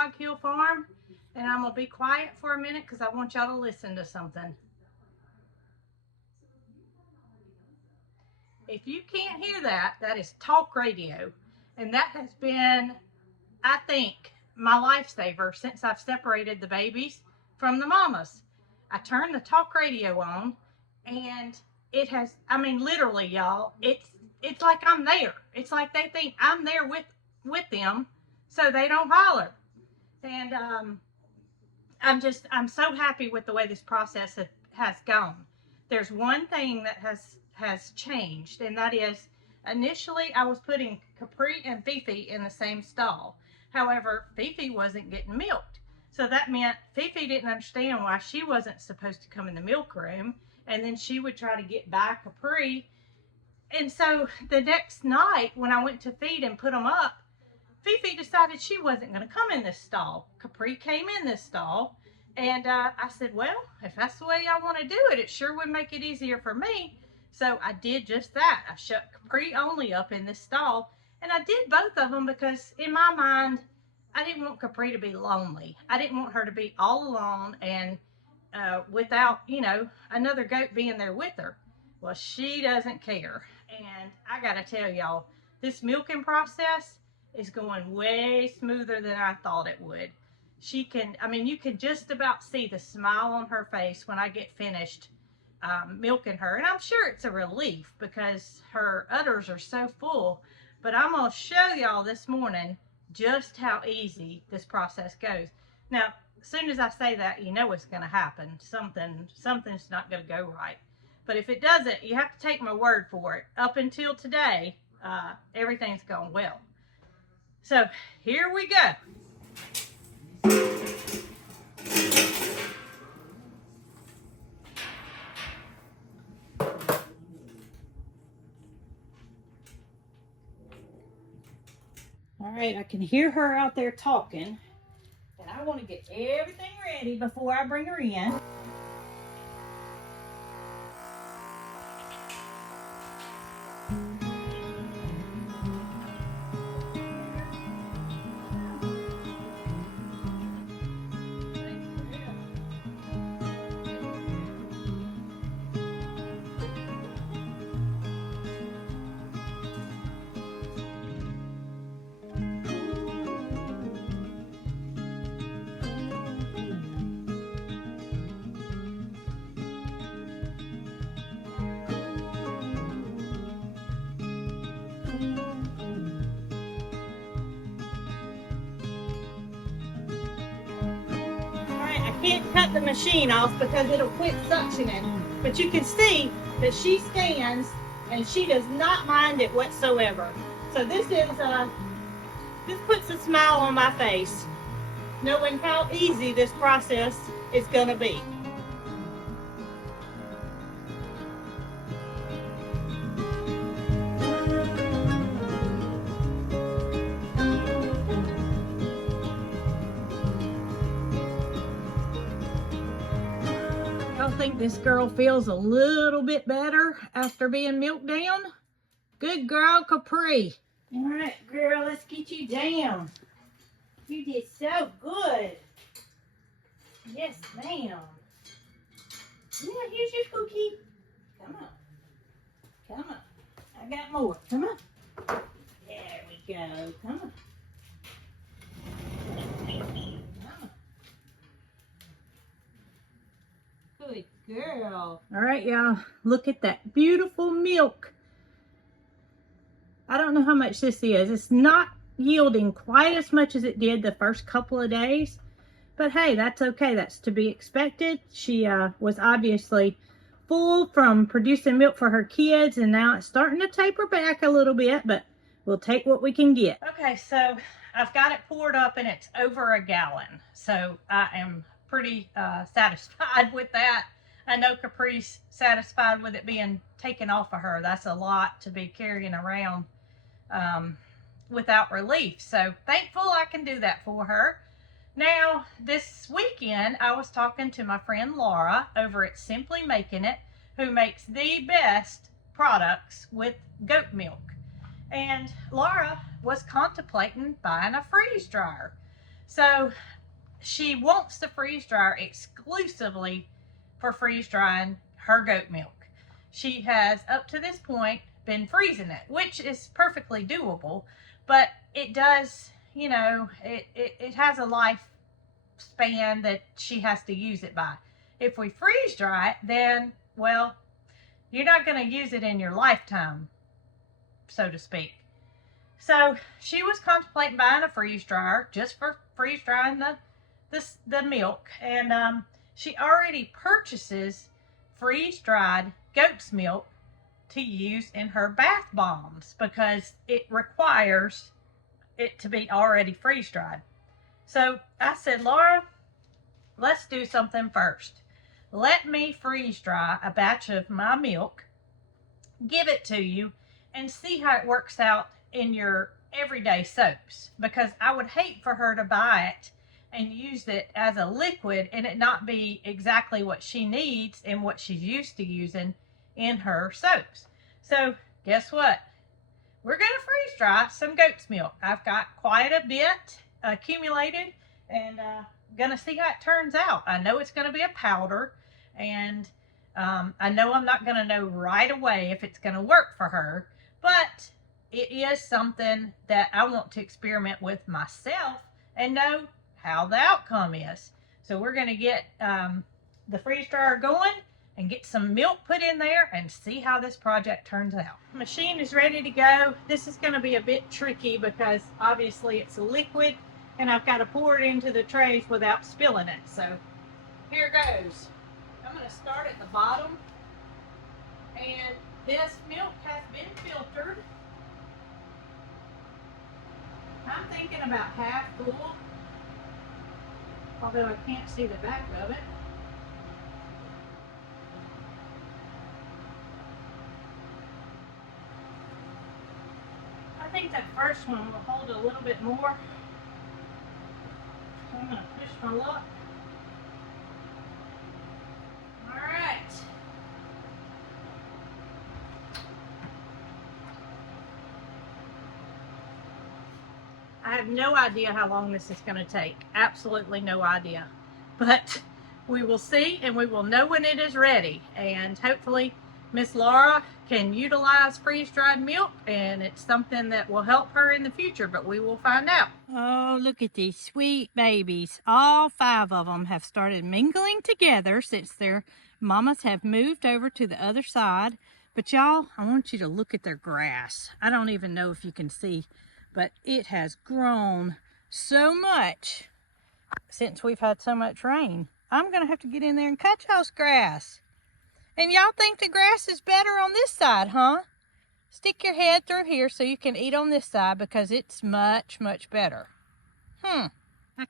Cog Hill Farm, and I'm going to be quiet for a minute because I want y'all to listen to something. If you can't hear that, that is talk radio, and that has been, I think, my lifesaver since I've separated the babies from the mamas. I turn the talk radio on, and it has, I mean, literally, y'all, it's like I'm there. It's like they think I'm there with them, so they don't holler. And I'm so happy with the way this process has gone. There's one thing that has changed, and that is initially I was putting Capri and Fifi in the same stall. However, Fifi wasn't getting milked. So that meant Fifi didn't understand why she wasn't supposed to come in the milk room, and then she would try to get by Capri. And so the next night when I went to feed and put them up, Fifi decided she wasn't going to come in this stall. Capri came in this stall, and I said, well, if that's the way y'all want to do it, it sure would make it easier for me. So I did just that. I shut Capri only up in this stall, and I did both of them because in my mind, I didn't want Capri to be lonely. I didn't want her to be all alone and without, another goat being there with her. Well, she doesn't care. And I got to tell y'all, this milking process is going way smoother than I thought it would. You can just about see the smile on her face when I get finished milking her. And I'm sure it's a relief because her udders are so full. But I'm going to show y'all this morning just how easy this process goes. Now, as soon as I say that, you know it's going to happen. Something's not going to go right. But if it doesn't, you have to take my word for it. Up until today, everything's going well. So here we go. All right, I can hear her out there talking, and I want to get everything ready before I bring her in. Can't cut the machine off because it'll quit suctioning, but you can see that she stands and she does not mind it whatsoever. So this puts a smile on my face, knowing how easy this process is going to be. I think this girl feels a little bit better after being milked down. Good girl, Capri. All right, girl, let's get you down. You did so good. Yes, ma'am. Yeah, here's your cookie. Come on. Come on. I got more. Come on. There we go. Come on. Good girl. All right, y'all. Look at that beautiful milk. I don't know how much this is. It's not yielding quite as much as it did the first couple of days. But hey, that's okay. That's to be expected. She was obviously full from producing milk for her kids, and now it's starting to taper back a little bit, but we'll take what we can get. Okay, so I've got it poured up, and it's over a gallon. So I am pretty satisfied with that. I know Capri's satisfied with it being taken off of her. That's a lot to be carrying around without relief. So thankful I can do that for her. Now, this weekend, I was talking to my friend Laura over at Simply Making It, who makes the best products with goat milk. And Laura was contemplating buying a freeze dryer. So she wants the freeze dryer exclusively for freeze drying her goat milk. She has up to this point been freezing it, which is perfectly doable, but it does, you know, it has a lifespan that she has to use it by. If we freeze dry it, then, well, you're not going to use it in your lifetime, so to speak. So she was contemplating buying a freeze dryer just for freeze drying the milk, and she already purchases freeze dried goat's milk to use in her bath bombs because it requires it to be already freeze dried. So I said, Laura, let's do something first. Let me freeze dry a batch of my milk, give it to you, and see how it works out in your everyday soaps, because I would hate for her to buy it and use it as a liquid and it not be exactly what she needs and what she's used to using in her soaps. So guess what? We're going to freeze dry some goat's milk. I've got quite a bit accumulated, and going to see how it turns out. I know it's going to be a powder, and I know I'm not going to know right away if it's going to work for her, but it is something that I want to experiment with myself and know how the outcome is. So we're going to get the freeze dryer going and get some milk put in there and see how this project turns out. Machine is ready to go. This is going to be a bit tricky because obviously it's a liquid and I've got to pour it into the trays without spilling it. So here goes. I'm going to start at the bottom, and this milk has been filtered. I'm thinking about half full, although I can't see the back of it. I think that first one will hold a little bit more. So I'm going to push my luck. All right. I have no idea how long this is going to take. Absolutely no idea. But we will see, and we will know when it is ready. And hopefully Miss Laura can utilize freeze-dried milk, and it's something that will help her in the future, but we will find out. Oh, look at these sweet babies. All 5 of them have started mingling together since their mamas have moved over to the other side. But y'all, I want you to look at their grass. I don't even know if you can see, but it has grown so much since we've had so much rain. I'm going to have to get in there and cut y'all's grass. And y'all think the grass is better on this side, huh? Stick your head through here so you can eat on this side because it's much, much better. I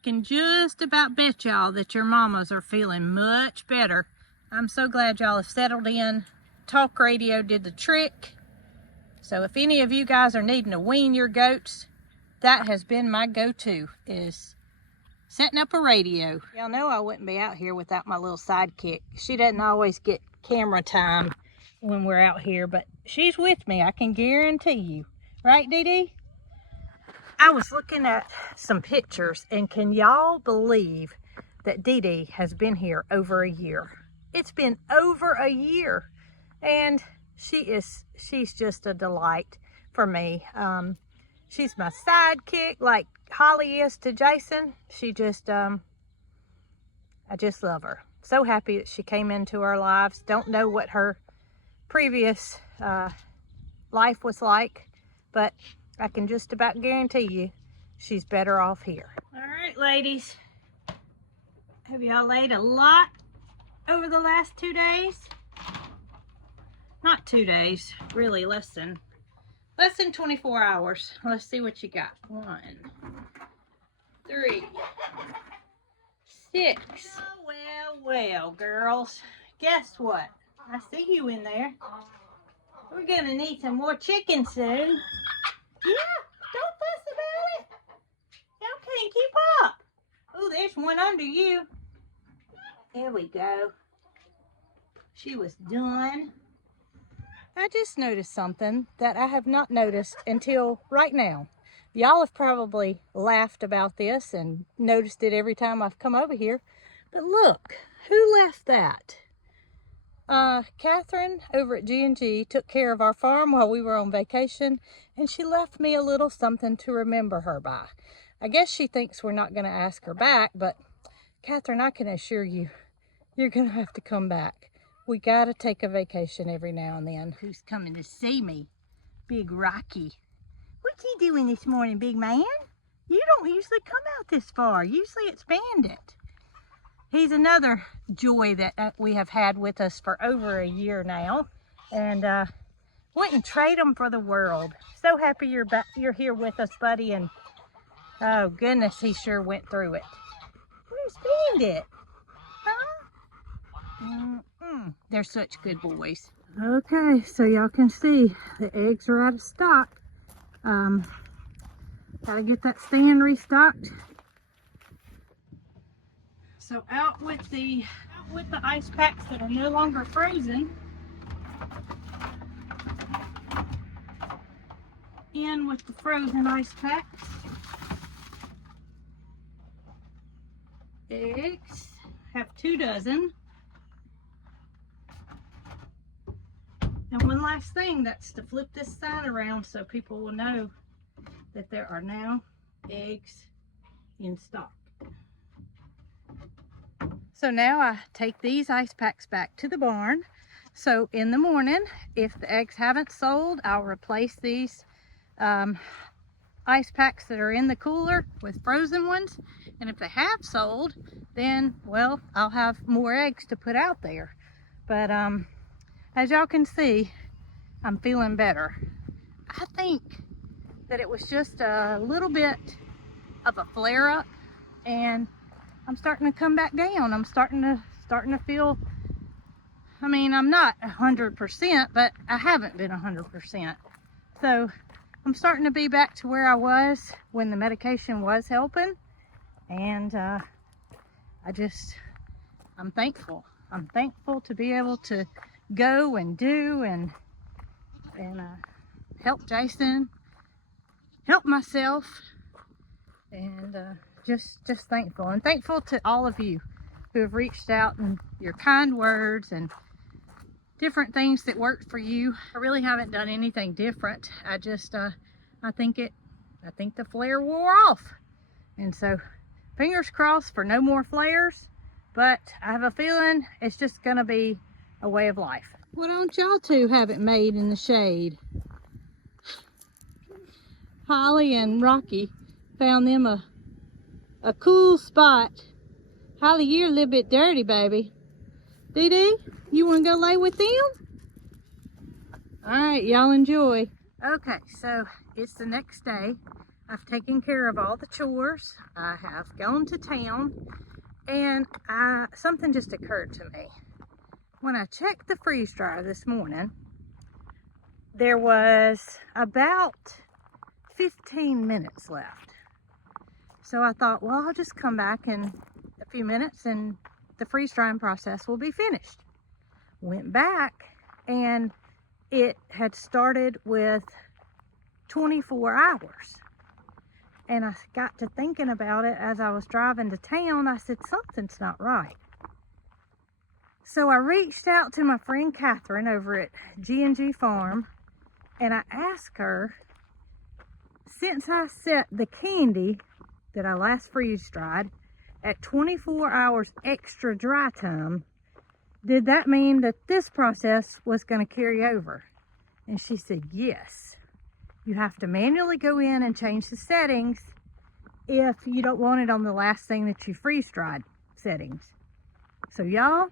can just about bet y'all that your mamas are feeling much better. I'm so glad y'all have settled in. Talk radio did the trick. So if any of you guys are needing to wean your goats, that has been my go-to, is setting up a radio. Y'all know I wouldn't be out here without my little sidekick. She doesn't always get camera time when we're out here, but she's with me, I can guarantee you. Right, Dee Dee? I was looking at some pictures, and can y'all believe that Dee Dee has been here over a year? It's been over a year, and she's just a delight for me. She's my sidekick like Holly is to Jason. She just, I just love her. So happy that she came into our lives. Don't know what her previous life was like, but I can just about guarantee you she's better off here. All right, ladies. Have y'all laid a lot over the last 2 days? Not 2 days, really less than 24 hours. Let's see what you got. 1, 3, 6. Oh, well, girls. Guess what? I see you in there. We're gonna need some more chicken soon. Yeah, don't fuss about it. Y'all can't keep up. Oh, there's one under you. There we go. She was done. I just noticed something that I have not noticed until right now. Y'all have probably laughed about this and noticed it every time I've come over here. But look, who left that? Catherine over at G&G took care of our farm while we were on vacation, and she left me a little something to remember her by. I guess she thinks we're not going to ask her back, but Catherine, I can assure you, you're going to have to come back. We got to take a vacation every now and then. Who's coming to see me? Big Rocky. What's he doing this morning, big man? You don't usually come out this far. Usually it's Bandit. He's another joy that we have had with us for over a year now, and wouldn't trade him for the world. So happy you're here with us, buddy, and oh goodness, he sure went through it. Where's Bandit? Huh? They're such good boys. Okay, so y'all can see the eggs are out of stock. Gotta get that stand restocked. So out with the ice packs that are no longer frozen. In with the frozen ice packs. Eggs, have 2 dozen. And one last thing, that's to flip this side around so people will know that there are now eggs in stock. So now I take these ice packs back to the barn. So in the morning, if the eggs haven't sold, I'll replace these ice packs that are in the cooler with frozen ones. And if they have sold, then, well, I'll have more eggs to put out there. But as y'all can see, I'm feeling better. I think that it was just a little bit of a flare-up, and I'm starting to come back down. I'm starting to feel, I mean, I'm not 100%, but I haven't been 100%. So I'm starting to be back to where I was when the medication was helping, and I'm thankful. I'm thankful to be able to go and do and help Jason, help myself, and just thankful. And thankful to all of you who have reached out and your kind words and different things that worked for you. I really haven't done anything different. I just I think the flare wore off, and so fingers crossed for no more flares. But I have a feeling it's just gonna be a way of life. Why don't y'all two have it made in the shade? Holly and Rocky found them a cool spot. Holly, you're a little bit dirty, baby. Dee Dee, you want to go lay with them? All right, y'all enjoy. Okay, so it's the next day. I've taken care of all the chores. I have gone to town, and something just occurred to me. When I checked the freeze dryer this morning, there was about 15 minutes left. So I thought, well, I'll just come back in a few minutes and the freeze drying process will be finished. Went back and it had started with 24 hours. And I got to thinking about it as I was driving to town. I said, something's not right. So I reached out to my friend Catherine over at G&G Farm, and I asked her, since I set the candy that I last freeze dried at 24 hours extra dry time, did that mean that this process was going to carry over? And she said, yes. You have to manually go in and change the settings if you don't want it on the last thing that you freeze dried settings. So y'all,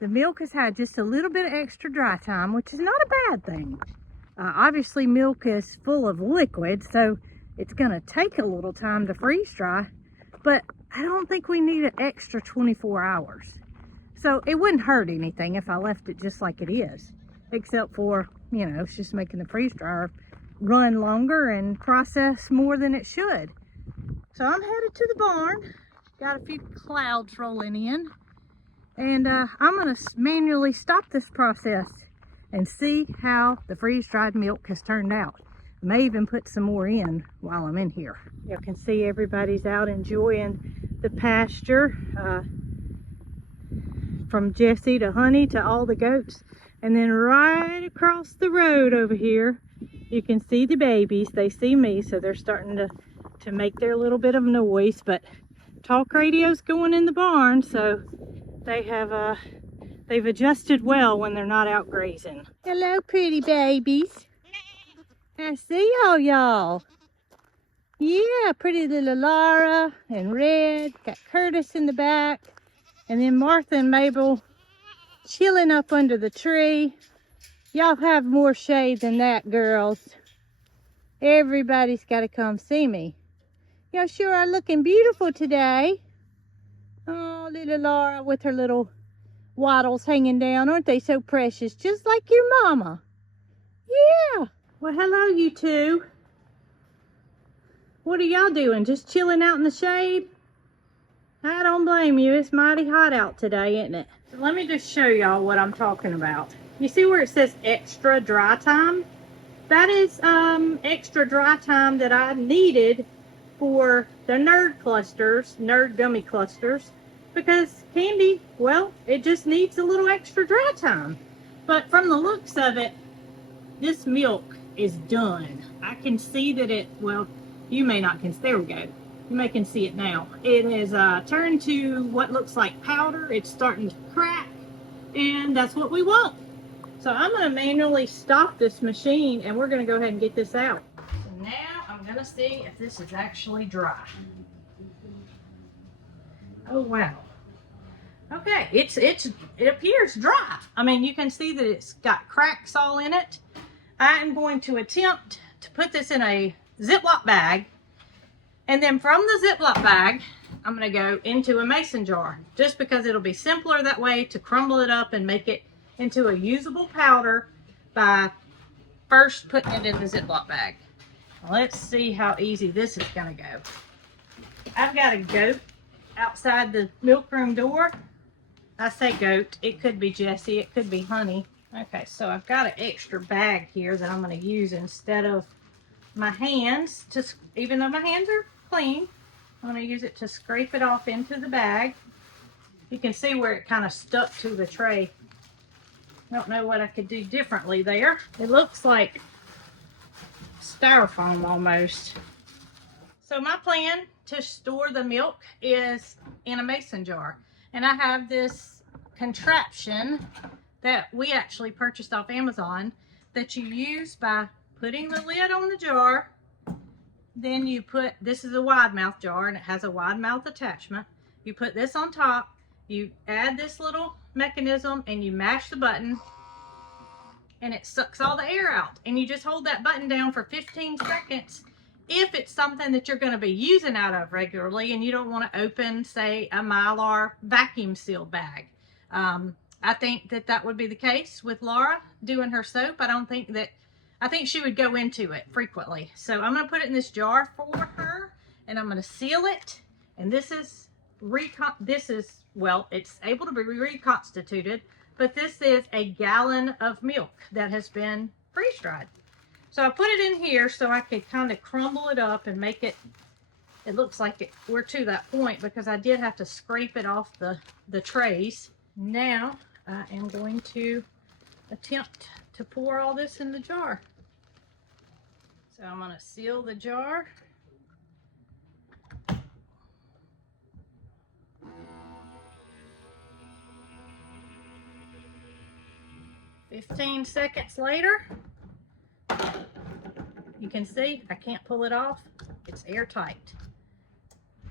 the milk has had just a little bit of extra dry time, which is not a bad thing. Obviously milk is full of liquid, so it's going to take a little time to freeze dry, but I don't think we need an extra 24 hours. So it wouldn't hurt anything if I left it just like it is, except for, you know, it's just making the freeze dryer run longer and process more than it should. So I'm headed to the barn. Got a few clouds rolling in, and I'm going to manually stop this process and see how the freeze-dried milk has turned out. I may even put some more in while I'm in here. You can see everybody's out enjoying the pasture, from Jessie to Honey to all the goats. And then right across the road over here, you can see the babies. They see me, so they're starting to make their little bit of noise. But talk radio's going in the barn, so they have they've adjusted well when they're not out grazing. Hello, pretty babies. I see all y'all. Yeah, pretty little Laura and Red. Got Curtis in the back. And then Martha and Mabel chilling up under the tree. Y'all have more shade than that, girls. Everybody's got to come see me. Y'all sure are looking beautiful today. Oh, little Laura with her little wattles hanging down. Aren't they so precious? Just like your mama. Yeah. Well, hello, you two. What are y'all doing? Just chilling out in the shade? I don't blame you. It's mighty hot out today, isn't it? So let me just show y'all what I'm talking about. You see where it says extra dry time? That is extra dry time that I needed for the nerd clusters, nerd gummy clusters, because Candy, well, it just needs a little extra dry time. But from the looks of it, this milk is done. I can see that it, well, you may not can, there we go. You may can see it now. It has turned to what looks like powder. It's starting to crack, and that's what we want. So I'm going to manually stop this machine, and we're going to go ahead and get this out. So now I'm going to see if this is actually dry. Oh, wow. Okay, it appears dry. I mean, you can see that it's got cracks all in it. I am going to attempt to put this in a Ziploc bag, and then from the Ziploc bag, I'm going to go into a mason jar, just because it'll be simpler that way to crumble it up and make it into a usable powder by first putting it in the Ziploc bag. Let's see how easy this is going to go. I've got a goat outside the milk room door. I say goat, it could be Jessie, it could be Honey. Okay, so I've got an extra bag here that I'm going to use instead of my hands, even though my hands are clean. I'm going to use it to scrape it off into the bag. You can see where it kind of stuck to the tray. I don't know what I could do differently there. It looks like styrofoam almost. So my plan to store the milk is in a mason jar. And I have this contraption that we actually purchased off Amazon that you use by putting the lid on the jar. Then you put, this is a wide mouth jar and it has a wide mouth attachment. You put this on top, you add this little mechanism and you mash the button and it sucks all the air out. And you just hold that button down for 15 seconds if it's something that you're going to be using out of regularly and you don't want to open, say, a Mylar vacuum sealed bag. I think that would be the case with Laura doing her soap. I think she would go into it frequently. So I'm going to put it in this jar for her and I'm going to seal it. And this is, well, it's able to be reconstituted, but this is a gallon of milk that has been freeze dried. So I put it in here so I could kind of crumble it up and make it, it looks like we're to that point because I did have to scrape it off the trays. Now I am going to attempt to pour all this in the jar. So I'm going to seal the jar. "15 seconds later, you can see I can't pull it off. It's airtight.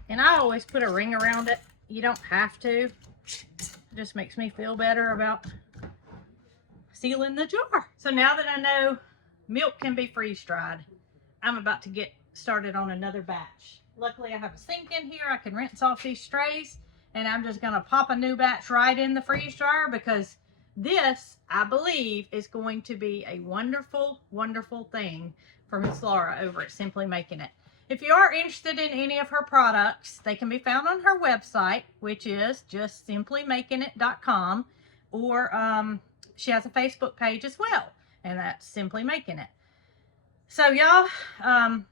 And I always put a ring around it. You don't have to. It just makes me feel better about sealing the jar. So now that I know milk can be freeze dried, I'm about to get started on another batch. Luckily I have a sink in here. I can rinse off these trays and I'm just going to pop a new batch right in the freeze dryer because this, I believe, is going to be a wonderful, wonderful thing for Miss Laura over at Simply Making It. If you are interested in any of her products, they can be found on her website, which is just simplymakingit.com, or she has a Facebook page as well, and that's Simply Making It. So y'all,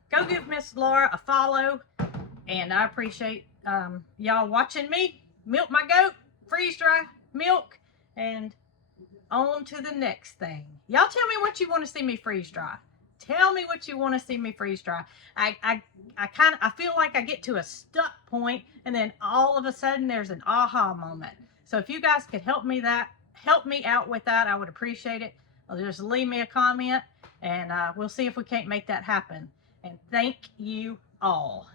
go give Miss Laura a follow, and I appreciate y'all watching me milk my goat, freeze dry milk, and on to the next thing. Y'all tell me what you want to see me freeze dry. Tell me what you want to see me freeze dry. I feel like I get to a stuck point, and then all of a sudden there's an aha moment. So if you guys could help me out with that, I would appreciate it. Or just leave me a comment, and we'll see if we can't make that happen. And thank you all.